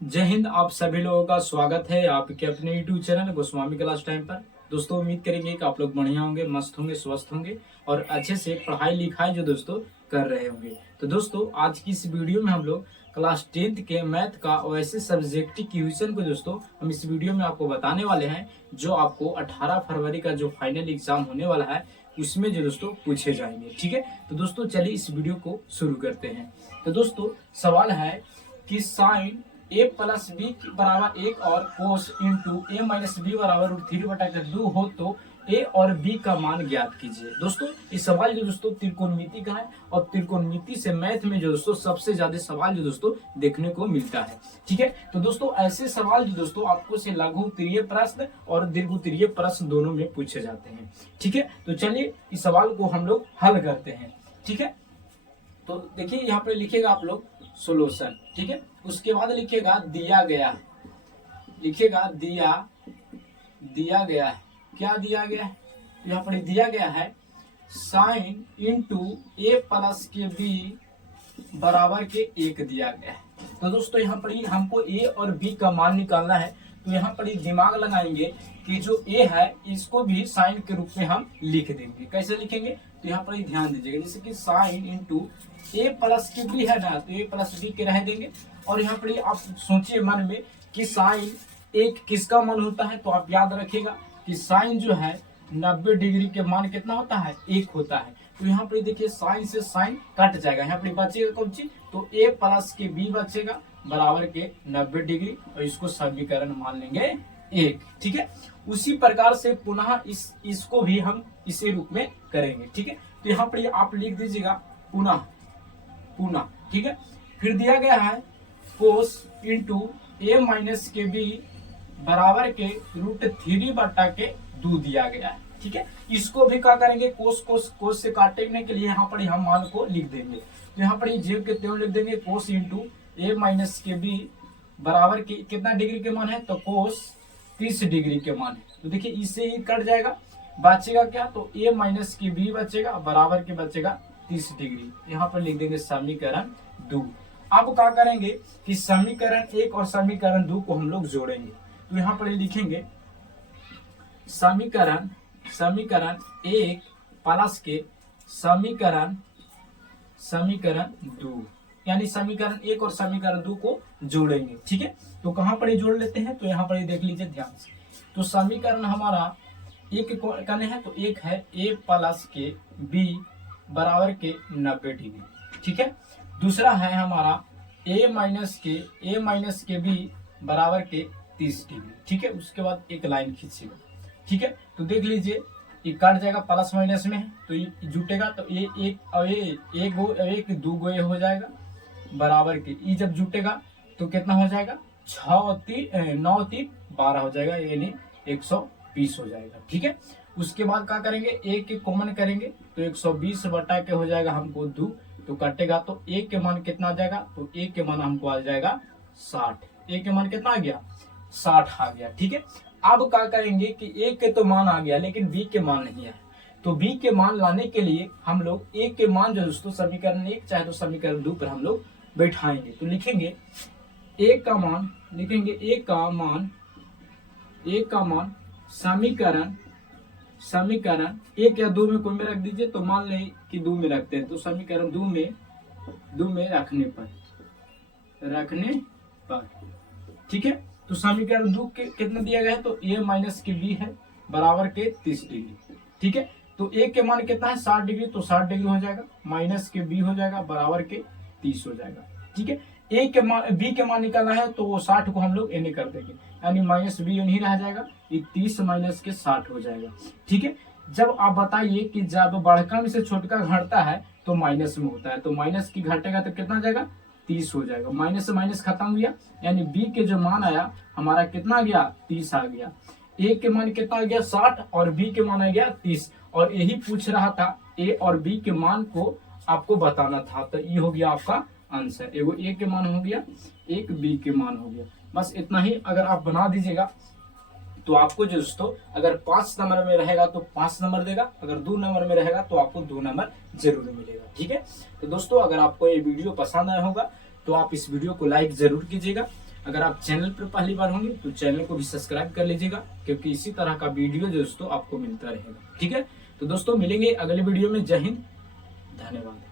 जय हिंद। आप सभी लोगों का स्वागत है आपके अपने YouTube channel Goswami class time पर। दोस्तों उम्मीद करेंगे कि आप लोग बढ़िया होंगे, मस्त होंगे, स्वस्थ होंगे और अच्छे से पढ़ाई लिखाई जो दोस्तों कर रहे होंगे। तो दोस्तों आज की इस वीडियो में हम लोग क्लास 10th के मैथ का वैसे सब्जेक्ट क्वेश्चन को दोस्तों हम इस वीडियो में आपको बताने वाले हैं जो आपको 18 फरवरी का जो फाइनल एग्जाम होने वाला है उसमें जो दोस्तों पूछे जाएंगे। ठीक है, तो दोस्तों चलिए इस वीडियो को शुरू करते हैं। तो दोस्तों सवाल है कि साइन ए प्लस बी बराबर 1 और कोस इंटू ए माइनस बी बराबर √3/2 हो तो ए और बी का मान ज्ञात कीजिए। दोस्तों ये सवाल जो दोस्तों त्रिकोणमिति का है और त्रिकोणमिति से मैथ में जो दोस्तों सबसे ज्यादा सवाल जो दोस्तों देखने को मिलता है। ठीक है, तो दोस्तों ऐसे सवाल जो दोस्तों आपको से लघु त्रिय प्रश्न और दीर्घ त्रिय प्रश्न दोनों में पूछे जाते हैं। ठीक है, तो चलिए इस सवाल को हम लोग हल करते हैं। ठीक है, तो देखिए यहाँ पे लिखेगा आप लोग सोल्यूशन। ठीक है, उसके बाद लिखेगा दिया गया, लिखेगा दिया गया है। क्या दिया गया है? यहाँ पर दिया गया है साइन इंटू ए प्लस के बी बराबर के 1 दिया गया है। तो दोस्तों यहाँ पर हमको ए और बी का मान निकालना है। तो यहाँ पर दिमाग लगाएंगे कि जो ए है इसको भी साइन के रूप में हम लिख देंगे। कैसे लिखेंगे? तो यहाँ पर ध्यान दीजिएगा, जैसे कि साइन इंटू ए प्लस के बी है ना, तो ए प्लस बी के रह देंगे। और यहाँ पर आप सोचिए मन में कि साइन एक किसका मान होता है, तो आप याद रखिएगा कि साइन जो है 90 डिग्री के मान कितना होता है? 1 होता है। तो यहाँ पर देखिए साइन से साइन कट जाएगा, यहाँ पर बचेगा कौन चीज? तो ए प्लस के बी बचेगा बराबर के 90 डिग्री और इसको समीकरण मान लेंगे 1। ठीक है, उसी प्रकार से पुनः इसको भी हम इसी रूप में करेंगे। ठीक है, तो यहाँ पर आप लिख दीजिएगा पुनः। ठीक है, फिर दिया गया है कोस इंटू ए माइनस के बी बराबर के √3/2 दिया गया है। ठीक है, इसको भी क्या करेंगे? कोस से काटने के लिए यहाँ पर हम मान को लिख देंगे। तो यहाँ पर जेब के त्यों लिख देंगे कोस इंटू ए माइनस के बी बराबर के कितना डिग्री के मान है? तो कोस 30 डिग्री के मान है। तो देखिए इससे ही कट जाएगा, बचेगा क्या? तो ए माइनस के बी बचेगा बराबर के बचेगा 30 डिग्री। यहाँ पर लिख देंगे समीकरण 2। अब क्या करेंगे कि समीकरण 1 और समीकरण 2 को हम लोग जोड़ेंगे। तो यहाँ पर लिखेंगे समीकरण 1 प्लस के समीकरण 2, यानी समीकरण 1 और समीकरण 2 को जोड़ेंगे। ठीक है, तो कहां पर जोड़ लेते हैं? तो यहाँ पर देख लीजिए ध्यान से। तो समीकरण हमारा एक करने हैं, तो एक है ए प्लस के बी बराबर के 90 डिग्री। ठीक है, दूसरा है हमारा ए माइनस के बी बराबर के 30 डिग्री। ठीक है, उसके बाद एक लाइन खींचेगा। ठीक है, तो देख लीजिए ये कट जाएगा, प्लस माइनस में है तो ये जुटेगा, तो ये एक दो गो हो जाएगा बराबर के। ये जब जुटेगा तो कितना हो जाएगा? 6 और 9 3 12 हो जाएगा, यानी 120 हो जाएगा। ठीक है, उसके बाद क्या करेंगे? एक कॉमन करेंगे तो 120 बटा के हो जाएगा हमको 2, तो कटेगा तो एक के मान कितना आ जाएगा? तो एक के मान हमको आ जाएगा 60। एक के मान कितना आ गया? 60 आ गया। ठीक है, अब क्या करेंगे कि एक के तो मान आ गया लेकिन बी के मान नहीं है। तो बी के मान लाने के लिए हम लोग एक के मान जो दोस्तों समीकरण 1 चाहे तो समीकरण 2 पर हम लोग बैठाएंगे। तो लिखेंगे एक का मान, लिखेंगे एक का मान समीकरण 1 या 2 में कोई में रख दीजिए। तो मान लें कि 2 में रखते हैं, तो समीकरण 2 में रखने पर ठीक है, तो समीकरण 2 के कितना दिया गया है? तो ए माइनस के बी है बराबर के 30 डिग्री। ठीक है, तो ए के मान कितना है? 60 डिग्री, तो 60 डिग्री हो जाएगा, माइनस के बी हो जाएगा बराबर के 30 हो जाएगा। ठीक है, ए के मान बी के मान निकालना है तो वो 60 को हम लोग एने कर देंगे, यानी माइनस बी नहीं रह जाएगा, ये 30 माइनस के 60 हो जाएगा। ठीक है, जब आप बताइए कि जब बड़का में से छोटका घटता है तो माइनस में होता है, तो माइनस की घटेगा तो कितना जाएगा? 30 हो जाएगा। माइनस से माइनस खत्म हो गया, यानी बी के जो मान आया हमारा कितना आ गया? 30 आ गया। ए के मान कितना आ गया? 60 और बी के मान आ गया 30। और यही पूछ रहा था, ए और बी के मान को आपको बताना था। तो ये हो गया आपका आंसर। एगो ए के मान हो गया, एक बी के मान हो गया। बस इतना ही अगर आप बना दीजिएगा तो आपको जो दोस्तों अगर 5 नंबर में रहेगा तो 5 नंबर देगा, अगर 2 नंबर में रहेगा तो आपको 2 नंबर जरूर मिलेगा। ठीक है, तो दोस्तों अगर आपको ये वीडियो पसंद आया होगा तो आप इस वीडियो को लाइक जरूर कीजिएगा अगर आप चैनल पर पहली बार होंगे तो चैनल को भी सब्सक्राइब कर लीजिएगा, क्योंकि इसी तरह का वीडियो दोस्तों आपको मिलता रहेगा। ठीक है, तो दोस्तों मिलेंगे अगले वीडियो में। जय हिंद, धन्यवाद।